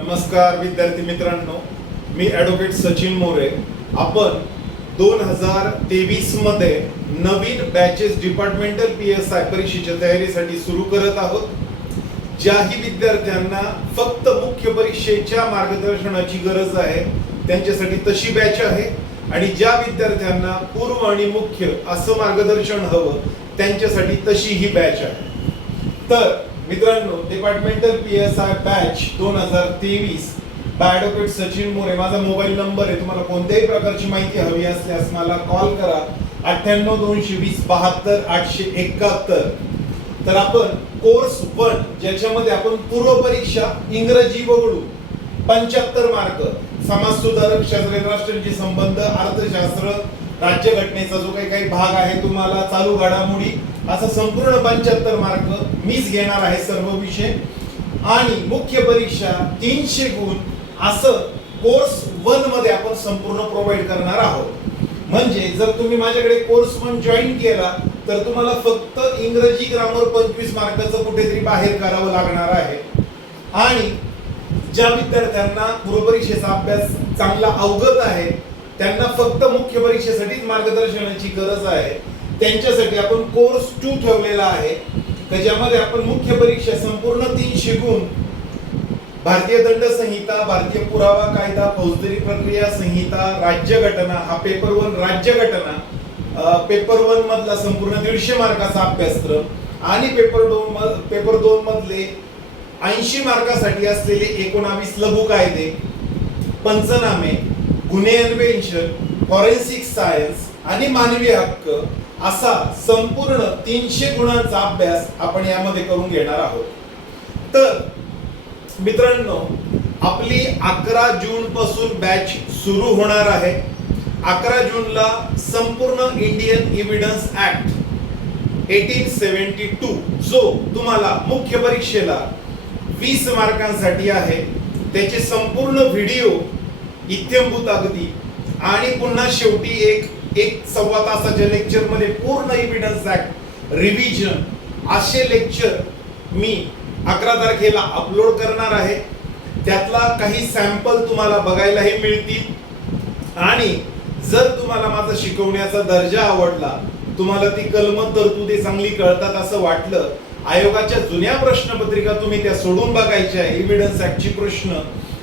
नमस्कार विद्यार्थी मित्रांनो, मी ॲडव्होकेट सचिन मोरे. आपण 2023 मध्ये नवीन बॅचेस डिपार्टमेंटल PSI परीक्षेच्या तयारीसाठी सुरू करत आहोत. ज्याही विद्यार्थ्यांना फक्त मुख्य परीक्षेच्या मार्गदर्शनाची गरज आहे त्यांच्यासाठी तशी बॅच आहे, आणि ज्या विद्यार्थ्यांना पूर्व आणि मुख्य असं मार्गदर्शन हवं त्यांच्यासाठी तशी ही बॅच आहे. तर मित्रांनो, departmental PSI batch 2023 by advocate Sachin More. माझा मोबाईल नंबर आहे. तुम्हाला कोणत्याही प्रकारची माहिती हवी असल्यास मला कॉल करा 98 220 72 871. तर आपण कोर्स 1 ज्याच्यामध्ये आपण पूर्व परीक्षा इंग्रजी वगळू 75 मार्क, समाज सुधारक, शास्त्रीय राष्ट्रांशी संबंध, अर्थशास्त्र, राज्यघटनेचा जो काही भाग आहे, तुम्हाला चालू घडामोडी, असं संपूर्ण 75 मार्क मीच घेणार आहे सर्व विषय. आणि मुख्य परीक्षा 300 गुण असं कोर्स 1 मध्ये आपण संपूर्ण प्रोव्हाइड करणार आहोत. म्हणजे जर तुम्ही माझ्याकडे कोर्स 1 जॉईन केला तर तुम्हाला फक्त इंग्रजी ग्रामर 25 मार्काचं कुठेतरी बाहेर करावं लागणार आहे. आणि ज्या विद्यार्थ्यांना पूर्व परीक्षेचा अभ्यास चांगला अवगत आहे त्यांना फक्त मुख्य परीक्षेसाठीच मार्गदर्शनाची गरज आहे, त्यांच्यासाठी आपण कोर्स 2 ठेवलेला आहे, ज्यामध्ये आपण मुख्य परीक्षा संपूर्ण 300 गुण, भारतीय दंड संहिता, भारतीय पुरावा कायदा, फौजदारी प्रक्रिया संहिता, राज्यघटना, हा पेपर 1 राज्यघटना, पेपर 1 मधला संपूर्ण 150 मार्काचा अभ्यासक्रम, आणि पेपर 2 मधले 80 मार्कासाठी असलेले 19 लघु कायदे, पंचनामे, गुन्हे अन्वेषण, फॉरेन्सिक सायन्स आणि मानवी हक्क असा संपूर्ण 300 गुणांचा अभ्यास आपण यामध्ये करून घेणार आहोत. तर मित्रांनो, आपली 11 जून पासून बॅच सुरू होणार आहे. 11 जूनला संपूर्ण इंडियन एव्हिडन्स ऍक्ट 1872 जो तुम्हाला मुख्य परीक्षेला 20 मार्कांसाठी आहे, त्याचे संपूर्ण व्हिडिओ इत्यंभूत अगदी, आणि पुन्हा शेवटी एक सव्वा तासाच्या लेक्चर मध्ये पूर्ण एव्हिडन्स ऍक्ट रिव्हिजन असे लेक्चर मी 11 तारखेला अपलोड करणार आहे. त्यातला काही सॅम्पल तुम्हाला बघायलाही मिळतील. आणि जर तुम्हाला माझा शिकवण्याचा दर्जा आवडला, तुम्हाला ती कलम तरतुदी चांगली कळतात असं वाटलं, आयोगाच्या जुन्या प्रश्नपत्रिका तुम्ही त्या सोडून बघायच्या एव्हिडन्स ऍक्टचे प्रश्न,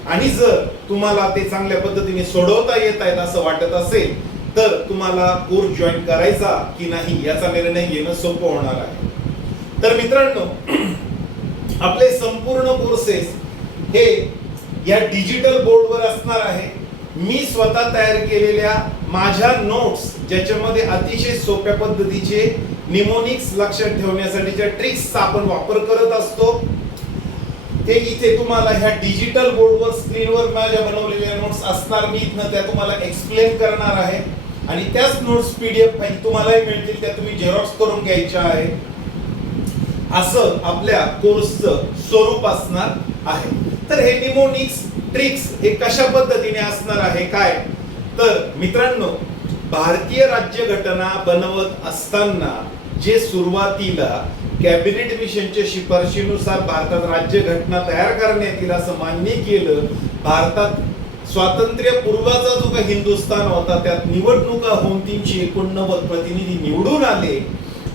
आणि जर तुम्हाला ते चांगल्या पद्धतीने सोडवता येत आहेत असं वाटत असेल तर तुम्हाला कोर्स जॉईन करायचा की नाही याचा निर्णय घेणं सोपं होणार आहे. तर मित्रांनो, आपले संपूर्ण कोर्सेस हे या डिजिटल बोर्डवर असणार आहे. मी स्वतः तयार केलेल्या माझ्या नोट्स, ज्याच्यामध्ये अतिशय सोप्या पद्धतीचे निमोनिक्स लक्षात ठेवण्यासाठीच्या ट्रिक्सचा आपण वापर करत असतो, ते इथे तुम्हाला ह्या डिजिटल बोर्डवर स्क्रीनवर माझ्या बनवलेल्या नोट्स असणार. मी इथनं त्या तुम्हाला एक्सप्लेन करणार आहे, आणि त्याच नोट्स PDF फाईल तुम्हालाही मिळतील, त्या तुम्ही झेरॉक्स करून घ्यायच्या आहे. असं आपल्या कोर्सचं स्वरूप असणार आहे. तर हे निमोनिक्स ट्रिक्स हे कशा पद्धतीने असणार आहे काय, तर मित्रांनो, भारतीय राज्यघटना बनवत असताना जे सुरुवातीला कॅबिनेट मिशनच्या शिफारशीनुसार भारतात राज्यघटना तयार करण्यात येईल असं मान्य केलं. भारतात स्वातंत्र्य पूर्वाचा जो काही हिंदुस्थान होता त्यात निवडणुका होऊन 389 प्रतिनिधी निवडून आले,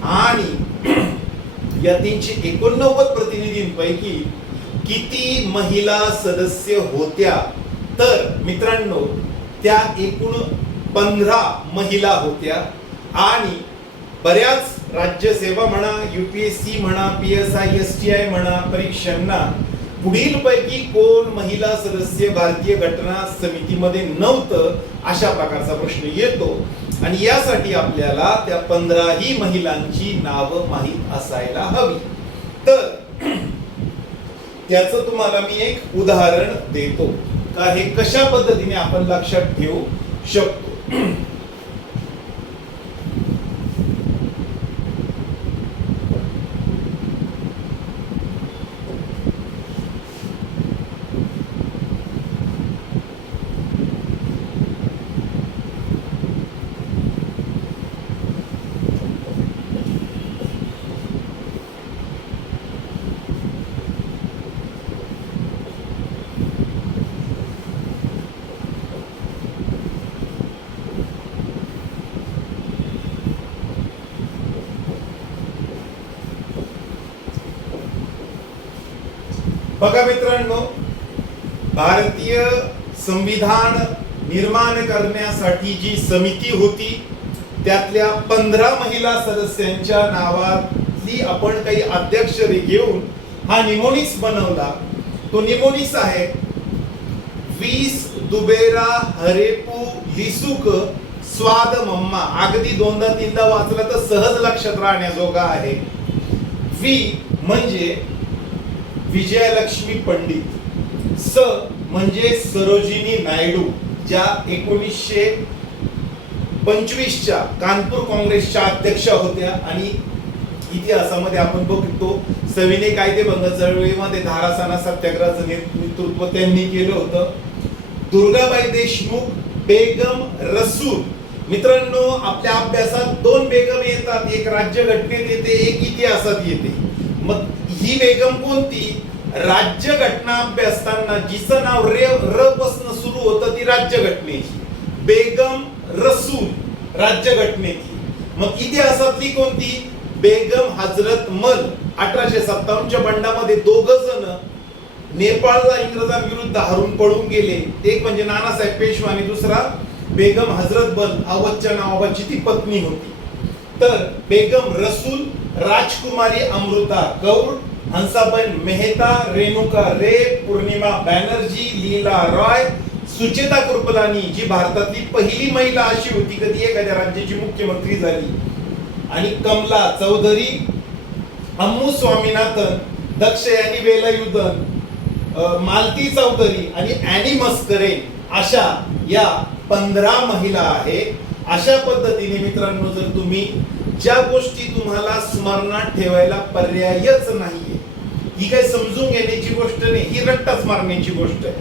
आणि या 389 प्रतिनिधींपैकी किती महिला सदस्य होत्या, तर मित्रांनो त्या एकूण 15 महिला होत्या. आणि बऱ्याच राज्यसेवा म्हणा, UPSC म्हणा, PSI STI म्हणा परीक्षांना पुढील पैकी कोण महिला सदस्य भारतीय घटना समितीमध्ये नव्हतं अशा प्रकारचा प्रश्न येतो, आणि यासाठी आपल्याला त्या 15ही महिलांची नावं माहीत असायला हवी. तर त्याचं तुम्हाला मी एक उदाहरण देतो का हे कशा पद्धतीने आपण लक्षात ठेवू शकतो. बघा मित्रांनो, भारतीय संविधान निर्माण करण्यासाठी जी समिती होती त्यातल्या 15 महिला सदस्यांच्या नावातली आपण काही अध्यक्षरे घेऊन हा निमोनिक्स बनवला. तो निमोनिक्स आहे 20 दुबेरा हरेपू लिसुक स्वाद मम्मा. अगदी दोनदा तीनदा वाचला तर सहज लक्षात राहण्याजोगा आहे. वी म्हणजे विजयलक्ष्मी पंडित, स म्हणजे सरोजिनी नायडू, ज्या 1925च्या कानपूर काँग्रेसच्या अध्यक्षा होत्या आणि इतिहासामध्ये आपण बघतो सविनय कायदेभंग चळवळीमध्ये धारासाना सत्याग्रहाचं नेतृत्व त्यांनी केलं होतं. दुर्गाबाई देशमुख, बेगम रसूल. मित्रांनो, आपल्या अभ्यासात 2 बेगम येतात, एक राज्यघटनेत येते, एक इतिहासात येते. मग ही बेगम कोणती? राज्यघटना अभ्यासताना जिचं नाव र पासून सुरू होतं ती राज्यघटनेची, बेगम रसूल राज्यघटनेची. मग इतिहासातली कोणती? बेगम हजरत मल. 1857च्या बंडामध्ये 2 जण नेपाळला इंग्रजांविरुद्ध हरून पळून गेले. एक म्हणजे नानासाहेब पेशवा आणि दुसरा बेगम हजरत बल, अवधच्या नावाची ती पत्नी होती. तर बेगम रसूल, राजकुमारी अमृता कौर, हंसाबेन मेहता, रेणुका रे, पूर्णिमा बॅनर्जी, लीला रॉय, सुचेता कृपलानी, जी भारतातली पहिली महिला अशी होती कधी एखाद्या राज्याची मुख्यमंत्री झाली, आणि कमला चौधरी, अम्मू स्वामीनाथन, दक्षयानी वेलायुधन, मालती चौधरी आणि ॲनी मस्करे, अशा या 15 महिला आहे. अशा पद्धतीने मित्रांनो, जर तुम्ही ज्या गोष्टी तुम्हाला स्मरणात ठेवायला पर्यायच नाहीये, ही काही समजून घेण्याची गोष्ट नाही, ही रट्टाच मारण्याची गोष्ट आहे,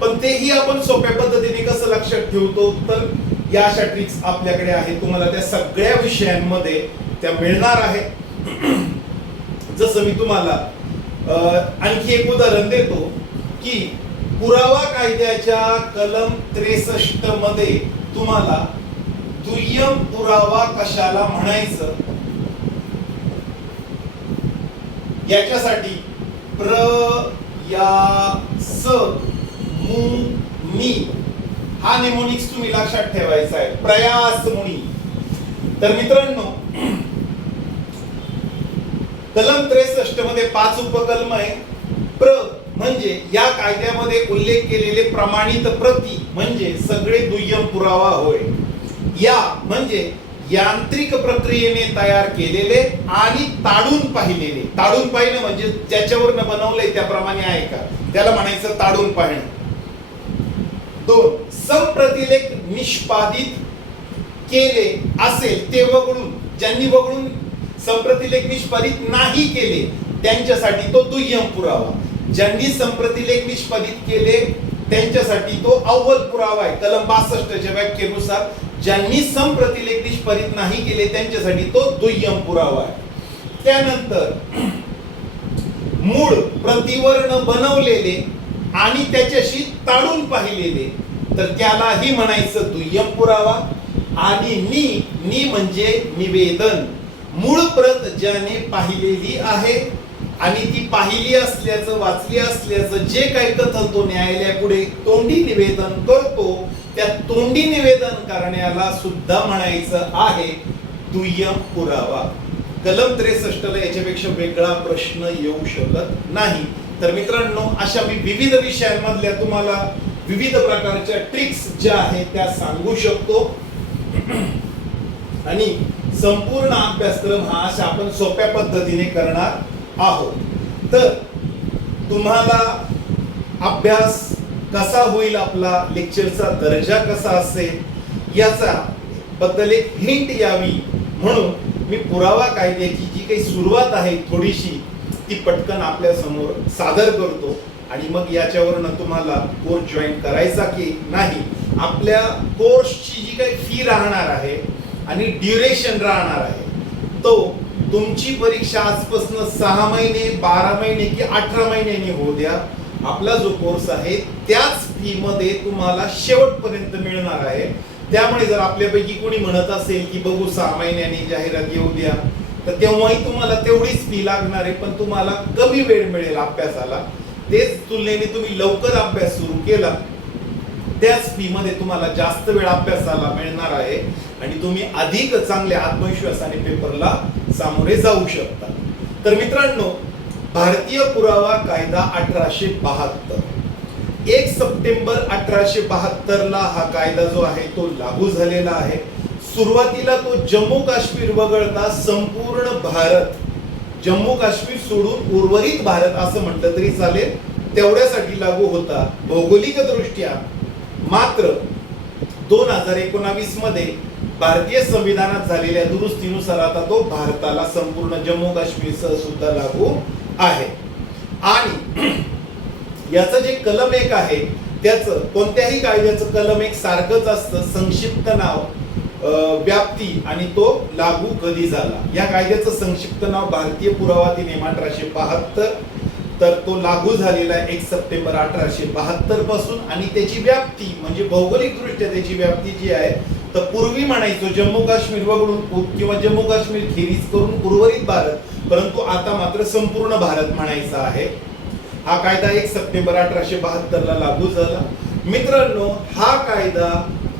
पण तेही आपण सोप्या पद्धतीने कसं लक्षात ठेवतो, तर या अशा ट्रिक्स आपल्याकडे आहे. तुम्हाला त्या सगळ्या विषयांमध्ये त्या मिळणार आहे. जसं मी तुम्हाला आणखी एक उदाहरण देतो की पुरावा कायद्याच्या कलम 63 मध्ये तुम्हाला दुय्यम पुरावा कशाला म्हणायचं याच्यासाठी प्रयास मुनी हा निमोनिक्स तुम्ही लक्षात ठेवायचा आहे. प्रयास मुनी. तर मित्रांनो, कलम 63 मध्ये 5 उपकलम आहे. प्र म्हणजे या कायद्यामध्ये उल्लेख केलेले प्रमाणित प्रती म्हणजे सगळे दुय्यम पुरावा होय. या म्हणजे यांत्रिक प्रक्रियेने तयार केलेले आणि ताडून पाहिलेले. ताडून पाहिलं म्हणजे ज्याच्यावरनं बनवलंय त्याप्रमाणे आहे का, त्याला म्हणायचं ताडून पाहणं. 2 संप्रतिलेख निष्पादित केले असेल ते वगळून, ज्यांनी वगळून संप्रतिलेख निष्पादित नाही केले त्यांच्यासाठी तो दुय्यम पुरावा. ज्यांनी संप्रतिलेख निष्पादित केले त्यांच्यासाठी तो अव्वल पुरावा आहे. कलम 62च्या व्याख्येनुसार ज्यांनी संप्रतिलेख निष्पादित नाही केले त्यांच्यासाठी तो दुय्यम पुरावा आहे. त्यानंतर मूळ प्रतिवर्ण बनवलेले आणि त्याच्याशी ताडून पाहिलेले, तर त्यालाही म्हणायचं दुय्यम पुरावा. आणि नी म्हणजे निवेदन. मूळ प्रत ज्याने पाहिलेली आहे आणि ती पाहिली असल्याचं, वाचली असल्याचं जे काही कथन तो न्यायालयापुढे तोंडी निवेदन करतो, त्या तोंडी निवेदन करण्याला सुद्धा म्हणायचं आहे दुय्यम पुरावा. कलम 63 ला याच्यापेक्षा वेगळा प्रश्न येऊ शकत नाही. तर मित्रांनो, अशा मी विविध विषयांमधल्या तुम्हाला विविध प्रकारच्या ट्रिक्स ज्या आहेत त्या सांगू शकतो आणि संपूर्ण अभ्यासक्रम हा अशा आपण सोप्या पद्धतीने करणार आहोत. तर तुम्हाला अभ्यास कसा होईल, आपला लेक्चरचा दर्जा कसा असेल याचा बद्दल एक हिंट यावी म्हणून मी पुरावा कायद्याची जी काही सुरुवात आहे थोडीशी ती पटकन आपल्या समोर सादर करतो आणि मग याच्यावरनं तुम्हाला कोर्स जॉईन करायचा की नाही, आपल्या कोर्सची जी काही फी राहणार आहे आणि ड्युरेशन राहणार आहे, तो तुमची परीक्षा आजपासून 6 महिने 12 महिने की 18 महिन्यांनी होऊ द्या, आपला जो कोर्स आहे त्याच फी मध्ये तुम्हाला शेवटपर्यंत मिळणार आहे. त्यामुळे जर आपल्यापैकी कोणी म्हणत असेल की बघू 6 महिन्यांनी जाहिरात येऊ द्या, तर तेव्हाही तुम्हाला तेवढीच फी लागणार आहे, पण तुम्हाला कमी वेळ मिळेल अभ्यासाला. तेच तुलनेने तुम्ही लवकर अभ्यास सुरू केला, त्याच फी मध्ये तुम्हाला जास्त वेळ अभ्यासाला मिळणार आहे आणि तुम्ही अधिक चांगल्या आत्मविश्वासाने पेपरला सामोरे जाऊ शकता. तर मित्रांनो, भारतीय पुरावा कायदा 1872, 1 सप्टेंबर 1872 ला हा कायदा जो आहे तो लागू झालेला आहे. सुरुवातीला तो जम्मू काश्मीर वगळता संपूर्ण भारत, जम्मू काश्मीर सोडून उर्वरित भारत असं म्हटलं तरी चालेल, तेवढ्यासाठी लागू होता. भौगोलिक दृष्ट्या मात्र 2019 मध्ये भारतीय संविधानात झालेल्या दुरुस्तीनुसार आता तो भारताला संपूर्ण जम्मू काश्मीर सह सुद्धा लागू आहे. आणि याचं जे कलम 1 आहे त्याचं कोणत्याही कायद्याचं कलम 1 सारखंच असतं, संक्षिप्त नाव, व्याप्ती आणि तो लागू कधी झाला. या कायद्याचं संक्षिप्त नाव भारतीय पुरावा अधिनियम 1872, तर तो लागू झालेला आहे 1 सप्टेंबर 1872 पासून. आणि त्याची व्याप्ती म्हणजे भौगोलिक दृष्ट्या त्याची व्याप्ती जी आहे, तर पूर्वी म्हणायचो जम्मू काश्मीर वगळून किंवा जम्मू काश्मीर खेरीज करून उर्वरित भारत, परंतु आता मात्र संपूर्ण भारत म्हणायचा आहे. हा कायदा 1 सप्टेंबर 1872 ला लागू झाला. मित्रांनो, हा कायदा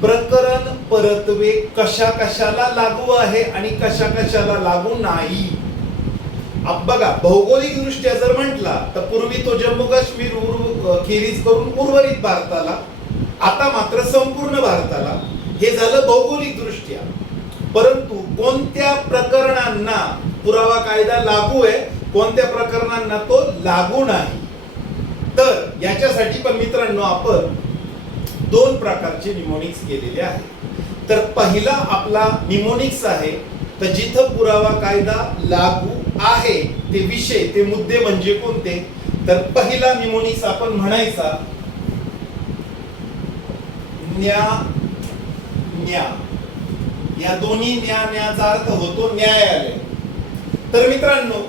प्रकरण परत्वे कशा कशाला लागू आहे आणि कशा कशाला लागू नाही. बघा, भौगोलिक दृष्ट्या जर म्हटला तर पूर्वी तो जम्मू काश्मीर खेरीज करून उर्वरित भारताला, आता मात्र संपूर्ण भारताला. हे झालं भौगोलिक दृष्ट्या. परंतु कोणत्या प्रकरणांना पुरावा कायदा लागू आहे, कोणत्या प्रकरणांना तो लागू नाही, तर याच्यासाठी पण मित्रांनो आपण 2 प्रकारचे निमोनिक्स केलेले आहेत. तर पहिला आपला निमोनिक्स आहे, तर जिथं पुरावा कायदा लागू आहे ते विषय, ते मुद्दे म्हणजे कोणते, तर पहिला निमोनिक्स आपण म्हणायचा न्या न्या. या दोन्ही न्याचा अर्थ होतो न्यायालय. तर मित्रांनो,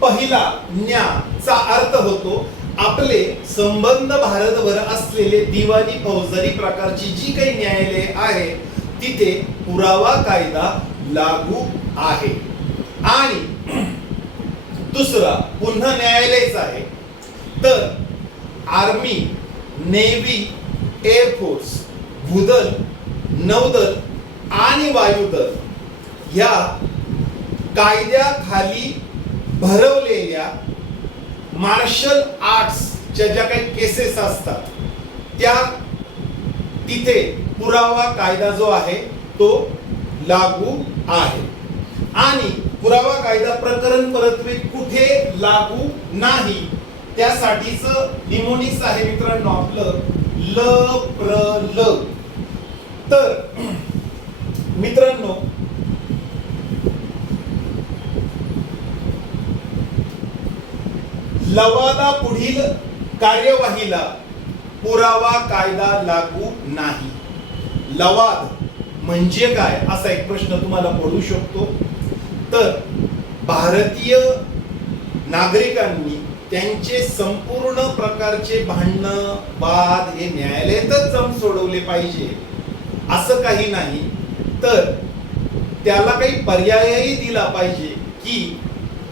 पहिला न्याचा अर्थ होतो आपले संबंध भारतभर असलेले दिवाणी फौजदारी प्रकारची जी काही न्यायालये आहे तिथे पुरावा कायदा लागू आहे. आणि दुसरा पुन्हा न्यायालयच आहे, तर आर्मी, नेव्ही, एअरफोर्स, भूदल, नौदल आणि वायुदल या कायद्याखाली भरवलेल्या मार्शल आर्ट्सच्या ज्या काही केसेस असतात त्या तिथे पुरावा कायदा जो आहे तो लागू आहे. आणि पुरावा कायदा प्रकरण परत्वे कुठे लागू नाही त्यासाठीच निमोनिक्स आहे मित्रांनो आपलं ल. तर मित्रांनो, लवादा पुढील कार्यवाहीला पुरावा कायदा लागू नाही. लवाद म्हणजे काय असा एक प्रश्न तुम्हाला पडू शकतो. तर भारतीय नागरिकांनी त्यांचे संपूर्ण प्रकारचे भांडणं, वाद हे न्यायालयातच जाऊन सोडवले पाहिजे असं काही नाही, तर त्याला काही पर्यायही दिला पाहिजे की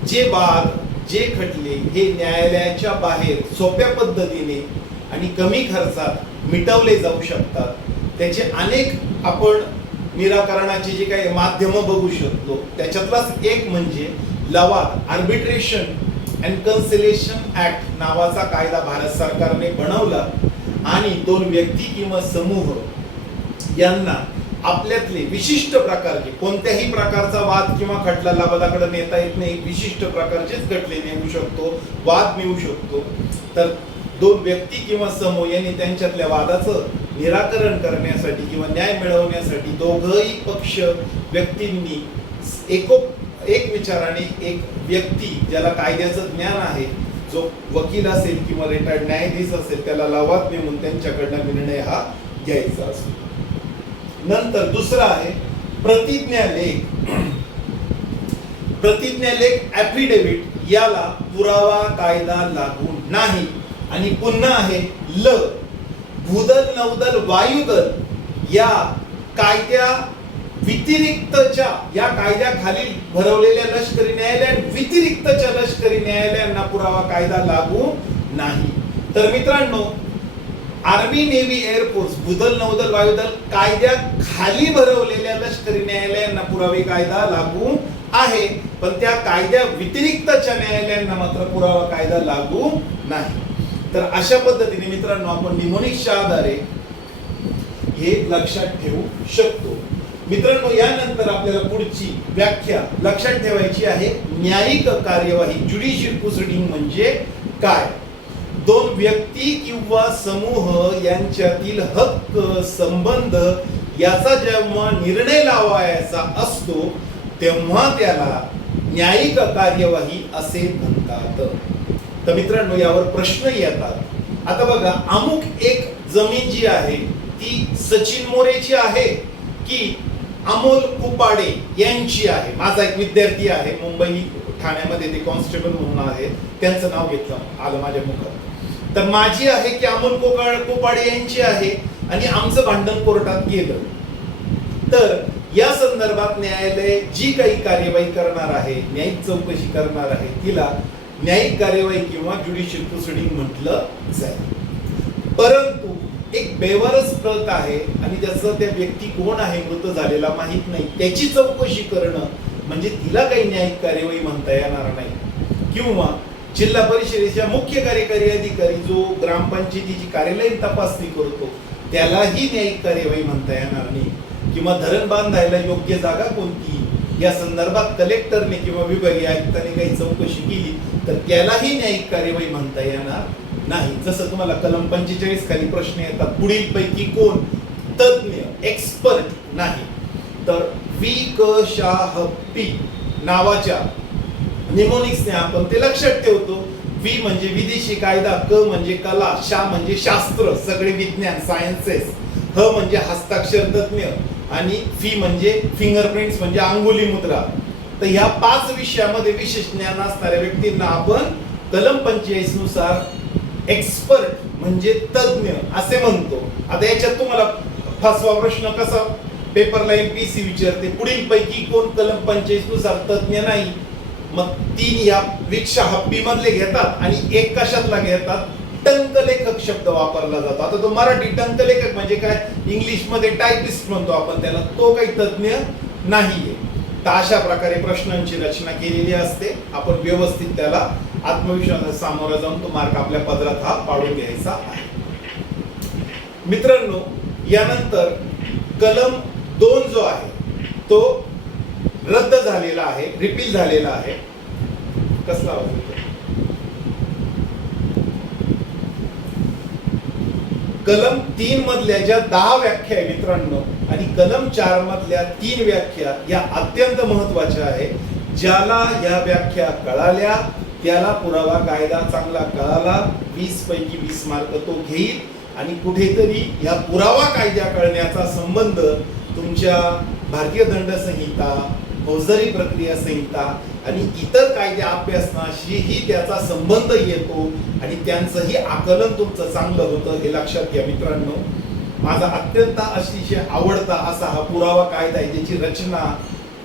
जे वाद, जे खटले हे न्यायालयाच्या बाहेर सोप्या पद्धतीने आणि कमी खर्चात मिटवले जाऊ शकतात. त्याचे अनेक आपण निराकरणाचे जे काही माध्यम बघू शकतो. त्याच्यातलाच एक म्हणजे लवाद, आर्बिट्रेशन अँड कन्सिलेशन ऍक्ट नावाचा कायदा भारत सरकारने बनवला. आणि 2 व्यक्ती किंवा समूह यांना आपल्यातले विशिष्ट प्रकारचे, कोणत्याही प्रकारचा वाद किंवा खटला लवादाकडे नेता येत नाही, विशिष्ट प्रकारचेच खटले नेऊ शकतो, वाद नेऊ शकतो. तर 2 व्यक्ती किंवा समूह यांनी त्यांच्यातल्या वादाचं निराकरण करण्यासाठी किंवा न्याय मिळवण्यासाठी दोघही पक्ष व्यक्तींनी एक विचाराने, एक व्यक्ती ज्याला कायद्याचं ज्ञान आहे, जो वकील असेल किंवा रिटायर्ड न्यायाधीश असेल, त्याला लवाद नेमून त्यांच्याकडनं निर्णय हा घ्यायचा असतो. नंतर दुसरा आहे प्रतिज्ञालेख. प्रतिज्ञालेख ऍफिडेव्हिट, याला पुरावा कायदा लागू नाही. आणि पुन्हा आहे ल, भूदल, नौदल, वायुदल या कायद्या व्यतिरिक्तच्या, या कायद्याखाली भरवलेल्या लष्करी न्यायालयां व्यतिरिक्तच्या लष्करी न्यायालयांना पुरावा कायदा लागू नाही. तर मित्रांनो, आर्मी, नेव्ही, एअरफोर्स, भूदल, नौदल, वायुदल कायद्याखाली भरवलेल्या लष्करी न्यायालयांना पुरावे कायदा लागू आहे, पण त्या कायद्या व्यतिरिक्तच्या न्यायालयांना मात्र पुरावा कायदा लागू नाही. तर अशा पद्धतीने मित्रांनो आपण निमोनिक्सच्या आधारे हे लक्षात ठेवू शकतो. मित्रांनो, यानंतर आपल्याला पुढची व्याख्या लक्षात ठेवायची आहे. न्यायिक कार्यवाही, ज्युडिशियल प्रोसिडिंग म्हणजे काय? दोन व्यक्ती किंवा समूह यांच्यातील हक्क संबंध याचा जेव्हा निर्णय लावायचा असतो तेव्हा त्याला न्यायिक कार्यवाही असे म्हणतात. तर मित्रांनो, यावर प्रश्न येतात. आता बघा, अमुक एक जमीन जी आहे ती सचिन मोरेची आहे की अमोल कुपाडे यांची आहे. माझा एक विद्यार्थी आहे मुंबई ठाण्यामध्ये, ते कॉन्स्टेबल म्हणून आहे, त्यांचं नाव घेतलं आलं माझ्या मुखात. तर माझी आहे की अमोल कुपाडे यांची आहे आणि आमचं भांडण कोर्टात गेलं. तर या संदर्भात न्यायालय जी काही कार्यवाही करणार आहे, न्यायिक चौकशी करणार आहे, तिला न्यायिक कार्यवाही किंवा ज्युडिशियल प्रोसिडिंग म्हटलं जाईल. परंतु एक बेवारस प्रत आहे आणि त्याचं त्या व्यक्ती कोण आहे, मृत झालेला माहित नाही, त्याची चौकशी करणं म्हणजे तिला काही न्यायिक कार्यवाही म्हणता येणार नाही. किंवा जिल्हा परिषदेच्या मुख्य कार्यकारी अधिकारी जो ग्रामपंचायतीची कार्यालयीन तपासणी करतो त्यालाही न्यायिक कार्यवाही म्हणता येणार नाही. किंवा धरण बांधायला योग्य जागा कोणती या संदर्भात कलेक्टरने किंवा विभागीय आयुक्ताने काही चौकशी केली तर त्यालाही न्यायिक कार्यवाही म्हणता येणार नाही. जसं तुम्हाला कलम 45 खाली प्रश्न येतात, पुढील पैकी कोण तज्ञ, एक्सपर्ट नाही, तर वी क शाह पी नावाच्या निमोनिक्सने आपण ते लक्षात ठेवतो. वी म्हणजे विदेशी कायदा, क म्हणजे कला, शा म्हणजे शास्त्र, सगळे विज्ञान, सायन्सेस, ह म्हणजे हस्ताक्षर तज्ञ आणि फी म्हणजे फिंगरप्रिंट्स म्हणजे अंगुली मुद्रा. तर ह्या 5 विषयामध्ये विशेष ज्ञान असणाऱ्या व्यक्तींना आपण कलम 45 नुसार एक्सपर्ट म्हणजे तज्ञ असे म्हणतो. आता याच्यात तुम्हाला 5वा प्रश्न कसा पेपरला एमपीसी विचारते, पुढील पैकी कोण कलम 45 नुसार तज्ञ नाही? मग 3 या विक्षा हप्पी मधले घेतात आणि एक कशातला घेतात? टंकलेखक शब्द वापरला जातो. आता तो मराठी टंकलेखक म्हणजे काय, इंग्लिश मध्ये टायपिस्ट म्हणतो आपण त्याला, तो काही तज्ञ नाहीये. तर अशा प्रकारे प्रश्नांची रचना केलेली असते. आपण व्यवस्थित त्याला आत्मविश्वासाने सामोरं जाऊन तो मार्क आपल्या पदरात हा पाडून घ्यायचा आहे. मित्रांनो, यानंतर कलम 2 जो आहे तो रद्द झालेला आहे, रिपील झालेला आहे. कसला होता? कलम 3 मधल्या ज्या 10 व्याख्या आहे मित्रांनो आणि कलम 4 मधल्या 3 व्याख्या या अत्यंत महत्वाच्या आहे. ज्याला या व्याख्या कळाल्या त्याला पुरावा कायदा चांगला कळाला, 20 पैकी 20 मार्क तो घेईल. आणि कुठेतरी या पुरावा कायद्या कळण्याचा संबंध तुमच्या भारतीय दंड संहिता, फौजदारी प्रक्रिया संहिता आणि इतर कायदे अभ्यासनाशीही त्याचा संबंध येतो आणि त्यांचंही आकलन तुमचं चांगलं होतं हे लक्षात घ्या मित्रांनो. माझा अत्यंत अतिशय आवडता असा हा पुरावा कायदा आहे, ज्याची रचना,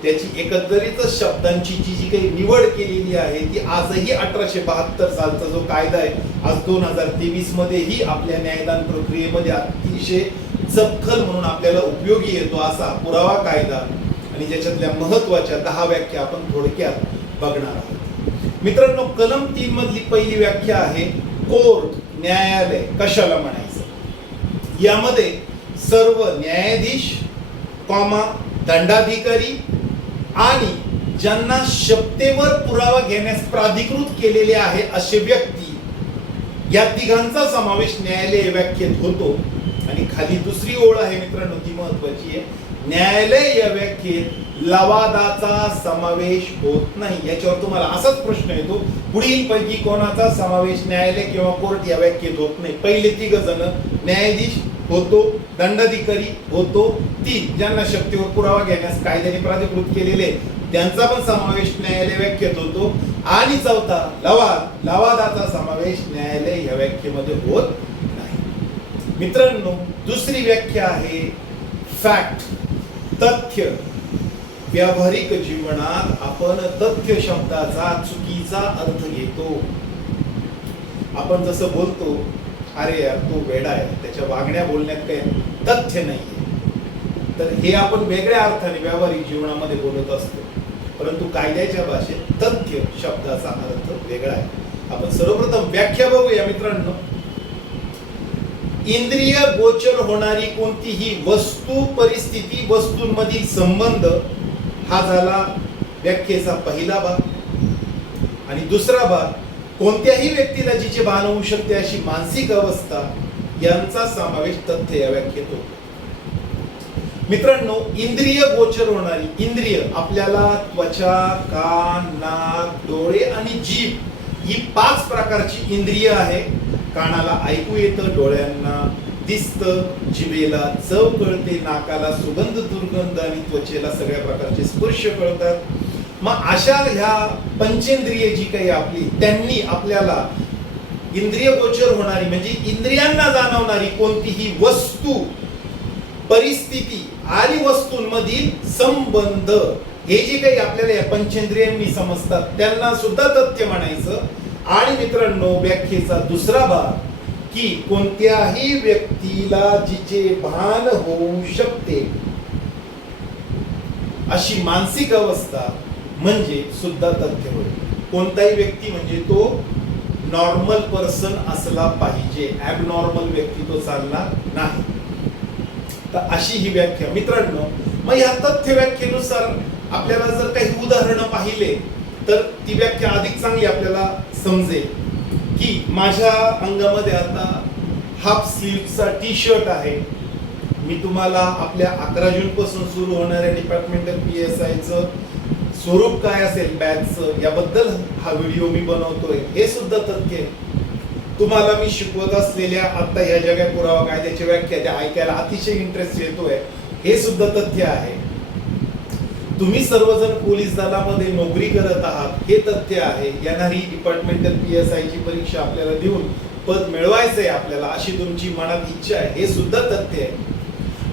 त्याची एकंदरीत शब्दांची जी काही निवड केलेली आहे ती आजही 1872 सालचा जो कायदा आहे आज 2023 मध्येही आपल्या न्यायदान प्रक्रियेमध्ये अतिशय जपखल म्हणून आपल्याला उपयोगी येतो असा पुरावा कायदा आणि ज्याच्यातल्या महत्वाच्या 10 व्याख्या आपण थोडक्यात बघणार आहोत. मित्रांनो, कलम 3 मधली पहिली व्याख्या आहे कोर्ट, न्यायालय कशाला म्हणायचं. यामध्ये सर्व न्यायाधीश, दंडाधिकारी आणि ज्यांना शपथेवर पुरावा घेण्यास प्राधिकृत केलेले आहे असे व्यक्ती, या तिघांचा समावेश न्यायालय व्याख्येत होतो. आणि खाली दुसरी ओळ आहे मित्रांनो, ती महत्वाची आहे, न्यायालय या व्याख्येत लवादाचा समावेश होत नाही. याच्यावर तुम्हाला असाच प्रश्न येतो, पुढील पैकी कोणाचा समावेश न्यायालय किंवा कोर्ट या व्याख्येत होत नाही? पहिले 3 जण, न्यायाधीश होतो, दंडाधिकारी होतो, 3 ज्यांना शक्तीवर पुरावा घेण्यास कायद्याने प्राधिकृत केलेले त्यांचा पण समावेश न्यायालय व्याख्येत होतो, आणि 4था लवादाचा समावेश न्यायालय या व्याख्येमध्ये होत नाही. मित्रांनो, दुसरी व्याख्या आहे फॅक्ट, तथ्य. व्यावहारिक जीवनात आपण तथ्य शब्दाचा चुकीचा अर्थ घेतो. आपण जसं बोलतो अरे यार तो वेडा आहे, त्याच्या वागण्या बोलण्यात काही तथ्य नाहीये. तर हे आपण वेगळ्या अर्थाने व्यावहारिक जीवनामध्ये बोलत असतो, परंतु कायद्याच्या भाषेत तथ्य शब्दाचा अर्थ वेगळा आहे. आपण सर्वप्रथम व्याख्या बघूया मित्रांनो. इंद्रिय गोचर होणारी कोणतीही वस्तू, परिस्थिती, वस्तूंमधील संबंध, हा झाला व्याख्येचा पहिला भाग. आणि दुसरा भाग, कोणत्याही व्यक्तीला जिचे भान होऊ शकते अशी मानसिक अवस्था, यांचा समावेश तथ्य या व्याख्येत होतो. मित्रांनो, इंद्रिय गोचर होणारी, इंद्रिय आपल्याला त्वचा, कान, नाक, डोळे आणि जीभ ही 5 प्रकारची इंद्रिय आहे. कानाला ऐकू येतं, डोळ्यांना दिसतं, जिभेला चव कळते, नाकाला सुगंध दुर्गंध आणि त्वचेला सगळ्या प्रकारचे स्पर्श कळतात. मग अशा ह्या पंचेंद्रिय जी काही आपली, त्यांनी आपल्याला इंद्रिय गोचर होणारी म्हणजे इंद्रियांना जाणवणारी कोणतीही वस्तू, परिस्थिती आणि वस्तूंमधील संबंध, हे जे काही आपल्याला या पंचेंद्रियांनी समजतात त्यांना सुद्धा तथ्य म्हणायचं. आणि मित्रांनो, व्याख्येचा दुसरा भाग की कोणत्याही व्यक्तीला जिचे भान होऊ शकते अशी मानसिक अवस्था म्हणजे सुद्धा तथ्य होय. कोणताही व्यक्ती म्हणजे तो नॉर्मल पर्सन असला पाहिजे, ॲबनॉर्मल व्यक्ती तो चालणार नाही. तर अशी ही व्याख्या मित्रांनो. मग या तथ्य व्याख्येनुसार आपल्याला जर काही उदाहरणं पाहिले तर ती व्याख्या अधिक चांगली आपल्याला समजेल. की माझ्या अंगामध्ये आता हाफ स्लीव्हचा टी शर्ट आहे. मी तुम्हाला आपल्या 11 जून पासून सुरू होणाऱ्या डिपार्टमेंटल PSIचं स्वरूप काय असेल बॅचचं, याबद्दल हा व्हिडिओ मी बनवतोय. हे सुद्धा तथ्य आहे. तुम्हाला मी शिकवत असलेल्या आता या जगा पुरावा कायद्याची व्याख्या त्या ऐकायला अतिशय इंटरेस्ट येतोय, हे सुद्धा तथ्य आहे. तुम्ही सर्वजण पोलीस दलामध्ये नोकरी करत आहात, हे तथ्य आहे. येणारी डिपार्टमेंटल PSIची परीक्षा आपल्याला देऊन पद मिळवायचंय आपल्याला, अशी तुमची मनात इच्छा आहे, हे सुद्धा तथ्य आहे.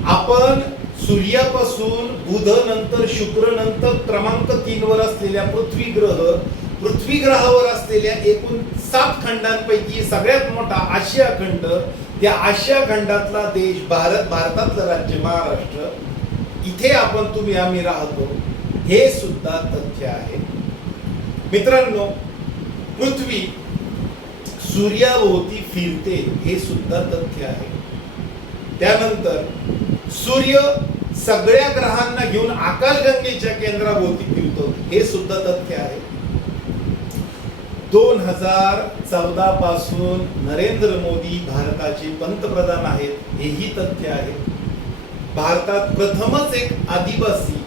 आपण सूर्यापासून बुध नंतर शुक्र नंतर क्रमांक 3 वर असलेल्या पृथ्वी ग्रहावर असलेल्या एकूण 7 खंडांपैकी सगळ्यात मोठा आशिया खंड, त्या आशिया खंडातला देश भारत, भारतातलं राज्य महाराष्ट्र, इथे आपण तुम्ही आम्ही राहतो, हे सुद्धा तथ्य आहे. मित्रांनो, पृथ्वी सूर्याभोवती फिरते, हे सुद्धा तथ्य आहे. त्यानंतर सूर्य सगळ्या ग्रहांना घेऊन आकाशगंगेच्या केंद्राभोवती फिरतो, हे सुद्धा तथ्य आहे. 2014 पासून नरेंद्र मोदी भारताचे पंतप्रधान आहेत, हेही तथ्य आहे. भारतात प्रथमच एक आदिवासी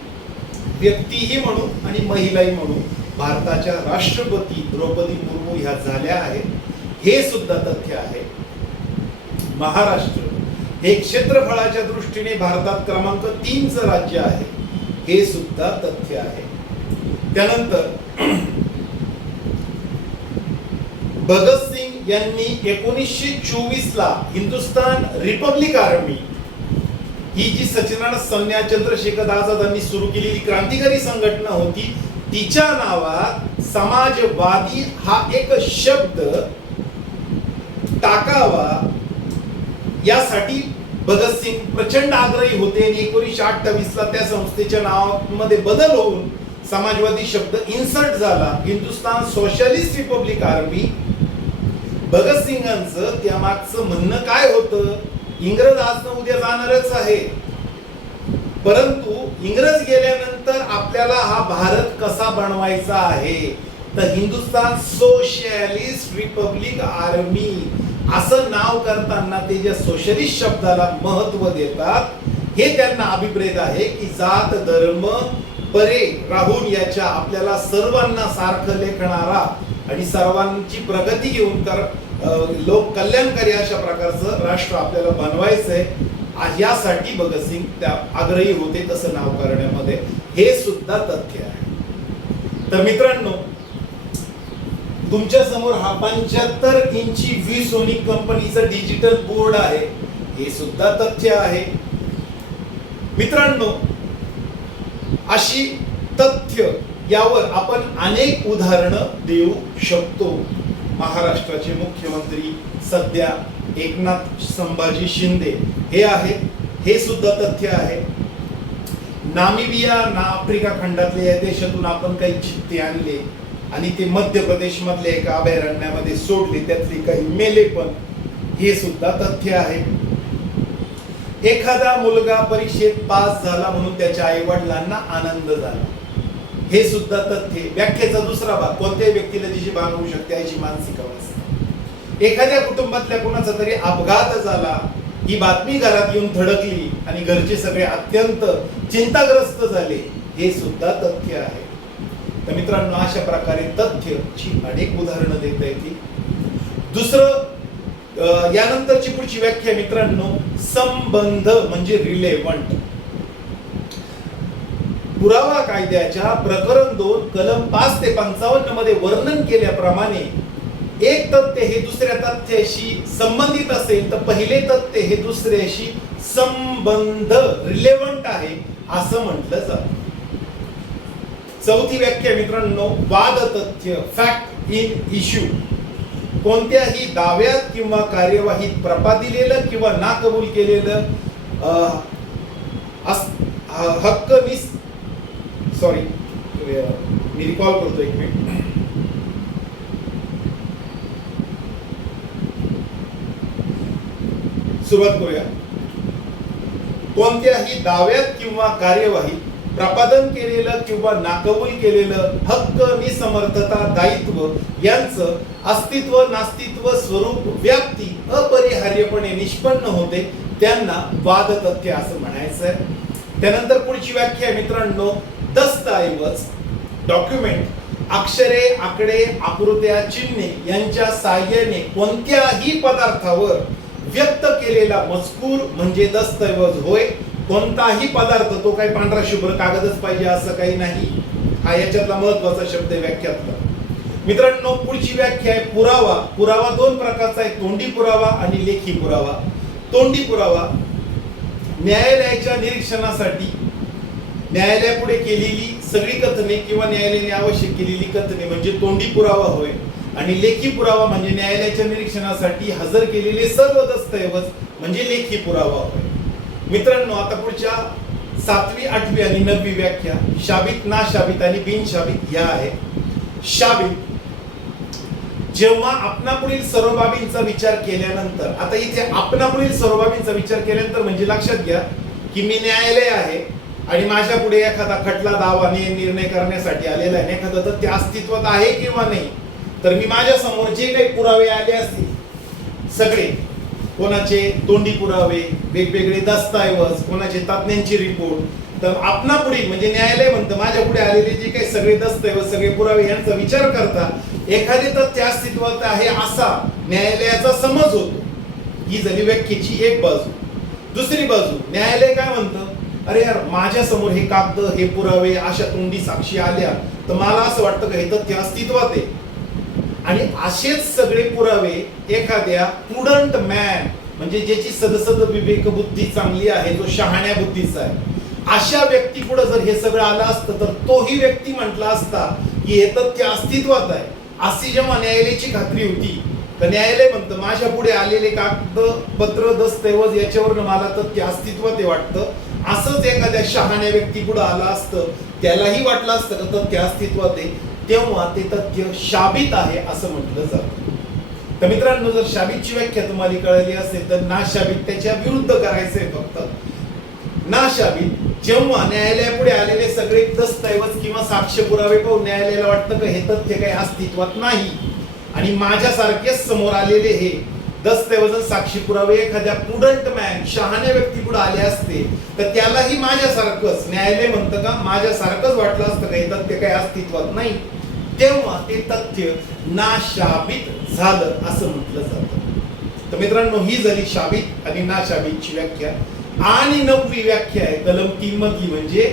व्यक्तीही म्हणू आणि महिलाही म्हणू भारताच्या राष्ट्रपती द्रौपदी मुर्मू ह्या झाल्या आहेत, हे सुद्धा तथ्य आहे. महाराष्ट्र हे क्षेत्रफळाच्या दृष्टीने भारतात क्रमांक 3चं राज्य आहे, हे सुद्धा तथ्य आहे. त्यानंतर भगतसिंग यांनी 1924 ला हिंदुस्थान रिपब्लिक आर्मी ही जी सचिदानंद सन्या चंद्रशेखर आझादांनी सुरू केलेली क्रांतिकारी संघटना होती, तिच्या नावात समाजवादी हा एक शब्द टाकावा यासाठी भगतसिंग प्रचंड आग्रही होते. आणि 1928 ला त्या संस्थेच्या नावामध्ये बदल होऊन समाजवादी शब्द इन्सर्ट झाला. Hindustan socialist republic army. भगतसिंगांचं त्यामागचं म्हणणं काय होतं? इंग्रज आज न उद्या जाणारच आहे, परंतु इंग्रज गेल्यानंतर आपल्याला हा भारत कसा बनवायचा आहे, तर हिंदुस्थान सोशलिस्ट रिपब्लिक आर्मी असं नाव करताना ते ज्या सोशलिस्ट शब्दाला महत्व देतात, हे त्यांना अभिप्रेत आहे की जात धर्म परे राहून याच्या आपल्याला सर्वांना सारखं लेखणारा आणि सर्वांची प्रगती घेऊन लोक कल्याणकारी अशा प्रकारचं राष्ट्र आपल्याला बनवायचंय. यासाठी भगतसिंग त्या आग्रही होते तसं नाव करण्यामध्ये, हे सुद्धा तथ्य आहे. तर मित्रांनो, तुमच्या समोर हा 75 इंची व्हीसोनिक कंपनीचा डिजिटल बोर्ड आहे, हे सुद्धा तथ्य आहे. मित्रांनो, अशी तथ्य यावर आपण अनेक उदाहरणं देऊ शकतो. महाराष्ट्राचे मुख्यमंत्री सध्या एकनाथ संभाजी शिंदे हे आहेत. हे सुद्धा तथ्य आहे. नामिबिया आफ्रिका खंडातल्या या देशातून आपण काही चित्ते आणले आणि ते मध्य प्रदेश मधल्या एका अभयारण्यामध्ये सोडले, त्यातले काही मेले पण, हे सुद्धा तथ्य आहे. एखादा मुलगा परीक्षेत पास झाला म्हणून त्याच्या आई वडिलांना आनंद झाला, हे सुद्धा तथ्य. व्याख्येचा दुसरा भाग, कोणत्याही व्यक्तीला तिची भान होऊ शकते याची मानसिक अवस्था. एखाद्या कुटुंबातल्या कोणाचा तरी अपघात झाला, ही बातमी घरात येऊन धडकली आणि घरचे सगळे अत्यंत चिंताग्रस्त झाले, हे सुद्धा तथ्य आहे. तर मित्रांनो, अशा प्रकारे तथ्यची अनेक उदाहरणं देता येतील. दुसरं, यानंतरची पुढची व्याख्या मित्रांनो, संबंध म्हणजे रिलेव्हंट. पुरावा कायद्याच्या प्रकरण 2 कलम 5 ते 55 मध्ये वर्णन केल्याप्रमाणे एक तथ्य हे दुसऱ्या तथ्याशी संबंधित असेल तर पहिले तथ्य हे दुसऱ्याशी संबंध रिलेव्हंट आहे असं म्हटलं जातं. चौथी व्याख्या मित्रांनो, वाद तथ्य, फॅक्ट इन इश्यू. कोणत्याही दाव्यात किंवा कार्यवाहीत प्रपादिलेलं किंवा नाकबूल केलेलं मी रिकॉल करतो एक मिनिट. सुरुवात करूया. कोणत्याही दाव्यात किंवा कार्यवाहीत प्रपादन केलेलं किंवा नाकबूल केलेलं हक्क, निसमर्थता, दायित्व यांचं अस्तित्व, नास्तित्व, स्वरूप, व्याप्ती अपरिहार्यपणे निष्पन्न होते त्यांना वाद तथ्य असं म्हणायचं आहे. त्यानंतर पुढची व्याख्या मित्रांनो, दस्तऐवज, डॉक्युमेंट, अक्षरे, आकडे, आकृत्या, चिन्हे यांच्या साहाय्याने कोणत्याही पदार्थावर व्यक्त केलेला मजकूर म्हणजे दस्तऐवज होय. कोणताही पदार्थ, तो काही पांढरा शुभ्र कागदच पाहिजे असं काही नाही, हा याच्यातला महत्वाचा शब्द आहे व्याख्यातला. मित्रांनो, पुढची व्याख्या आहे पुरावा. पुरावा 2 प्रकारचा आहे, तोंडी पुरावा आणि लेखी पुरावा. तोंडी पुरावा न्यायालयाच्या निरीक्षणासाठी न्यायालयापुढे केलेली सगळी कथने किंवा न्यायालयाने आवश्यक केलेली कथने म्हणजे तोंडी पुरावा होय. आणि लेखी पुरावा म्हणजे न्यायालयाच्या निरीक्षणासाठी हजर केलेले सर्व दस्तऐवज म्हणजे लेखी पुरावा होय. मित्रांनो, आता पुढच्या 7वी, 8वी आणि 9वी व्याख्या शाबित, नाशाबित आणि बिनशाबित या आहे. शाबित, जेव्हा आपणापुढील सर्व बाबींचा विचार केल्यानंतर, आता इथे आपणापुढील सर्व बाबींचा विचार केल्यानंतर म्हणजे लक्षात घ्या की मी न्यायालय आहे आणि माझ्या पुढे एखादा खटला, दावा, निर्णय करण्यासाठी आलेला आहे. एखादं तथ्य अस्तित्वात आहे किंवा नाही, तर मी माझ्या समोर जे काही पुरावे आले असतील सगळे, कोणाचे तोंडी पुरावे, वेगवेगळे दस्तऐवज, कोणाचे तज्ञांची रिपोर्ट, तर आपणापुढे म्हणजे न्यायालय म्हणतं माझ्या पुढे आलेले जे काही सगळे दस्तऐवज, सगळे पुरावे यांचा विचार करता एखादे तथ्य अस्तित्वात आहे असा न्यायालयाचा समज होतो. ही झाली व्याख्येची एक बाजू. दुसरी बाजू, न्यायालय काय म्हणतं, अरे यार, माझ्या समोर हे कागद, हे पुरावे, अशा तोंडी साक्षी आल्या तर मला असं वाटतं की हे तथ्य अस्तित्वात आहे. आणि असेच सगळे पुरावे एखाद्या प्रुडंट मॅन म्हणजे ज्याची सदसद विवेक बुद्धी चांगली आहे, जो शहाण्या बुद्धीचा आहे, अशा व्यक्ती पुढे जर हे सगळं आलं असतं तर तोही व्यक्ती म्हटला असता की हे तथ्य अस्तित्वात आहे. अशी जेव्हा न्यायालयाची खात्री होती तर न्यायालय म्हणतं माझ्या पुढे आलेले कागदपत्र, दस्तऐवज याच्यावरनं मला तथ्य अस्तित्वात आहे वाटतं. असंच एखाद्या शहाण्या व्यक्ती पुढे आला असतं, त्यालाही वाटलं असतं की तथ्य अस्तित्वात आहे, तेव्हा ते तथ्य शाबित आहे असं म्हटलं जातं. तर मित्रांनो, जर शाबितची व्याख्या तुम्हाला कळली असेल तर नाशाबित त्याच्या विरुद्ध करायचंय. फक्त नाशाबित, जेव्हा न्यायालयापुढे आलेले सगळे दस्तऐवज किंवा साक्ष पुरावे पाहून न्यायालयाला वाटतं की हे तथ्य काही अस्तित्वात नाही आणि माझ्यासारखेच समोर आलेले हे दस्तऐवज, साक्षी पुरावे एखाद्या प्रुडंट मॅन, शहाण्या व्यक्ती पुढे आले असते तर त्यालाही माझ्यासारखंच, न्यायालय म्हणतं का माझ्यासारखंच वाटलं असतं का हे तथ्य काही अस्तित्वात नाही, तेव्हा ते तथ्य नाशाबित झालं असं म्हटलं जातं. तर मित्रांनो, ही झाली शाबित आणि नाशाबितची व्याख्या. आणि 9वी व्याख्या आहे कलम 3 मधली म्हणजे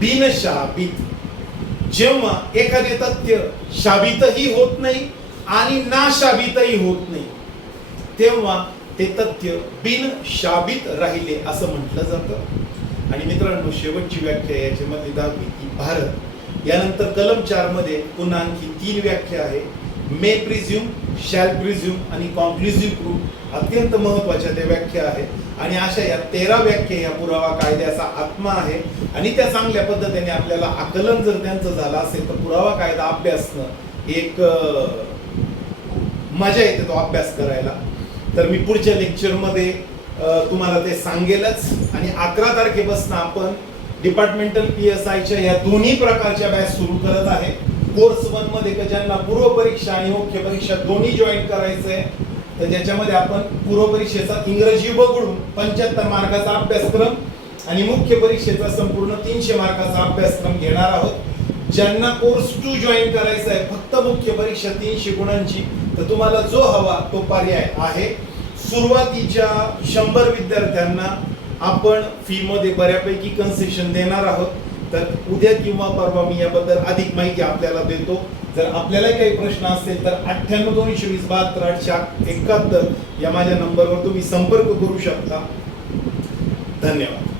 बिनशाबित. जेव्हा एखादे तथ्य शाबितही होत नाही आणि नाशाबितही होत नाही तेव्हा ते तथ्य बिनशाबित राहिले असं म्हटलं जातं. आणि मित्रांनो, शेवटची व्याख्या याच्यामध्ये 10वी की भारत. यानंतर कलम 4 मध्ये पुन्हा आणखी 3 व्याख्या आहे. मे प्रिझ्युम, शॅल प्रिझ्युम आणि कॉन्क्लुसिव्ह प्रूफ अत्यंत महत्त्वाच्या त्या व्याख्या आहेत आणि अशा या 13 व्याख्या या पुरावा कायद्याचा आत्मा आहे आणि त्या चांगल्या पद्धतीने आपल्याला आकलन जर त्यांचं झालं असेल तर पुरावा कायदा अभ्यासणं एक मजा येते तो अभ्यास करायला. तर मी पुढच्या लेक्चरमध्ये तुम्हाला ते सांगेलच आणि 11 तारखेपासून आपण डिपार्टमेंटल PSIच्या या दोन्ही प्रकारच्या बॅच सुरू करत आहे. कोर्स 1 मध्ये का ज्यांना पूर्व परीक्षा आणि मुख्य परीक्षा दोन्ही जॉईन करायचं आहे तर ज्याच्यामध्ये आपण पूर्व परीक्षेचा इंग्रजी वगळून 75 मार्काचा अभ्यासक्रम आणि मुख्य परीक्षेचा संपूर्ण 300 मार्काचा अभ्यासक्रम घेणार आहोत. ज्यांना कोर्स 2 जॉईन करायचा आहे फक्त मुख्य परीक्षा 300 गुणांची तर तुम्हाला जो हवा तो पर्याय आहे. सुरुवातीच्या 100 विद्यार्थ्यांना आपण फी मध्ये बऱ्यापैकी कन्सेशन देणार आहोत. तर उद्या किंवा परवा मी याबद्दल अधिक माहिती आपल्याला देतो. जर आपल्याला काही प्रश्न असेल तर 98-220-72-871 या माझ्या नंबरवर तुम्ही संपर्क करू शकता. धन्यवाद.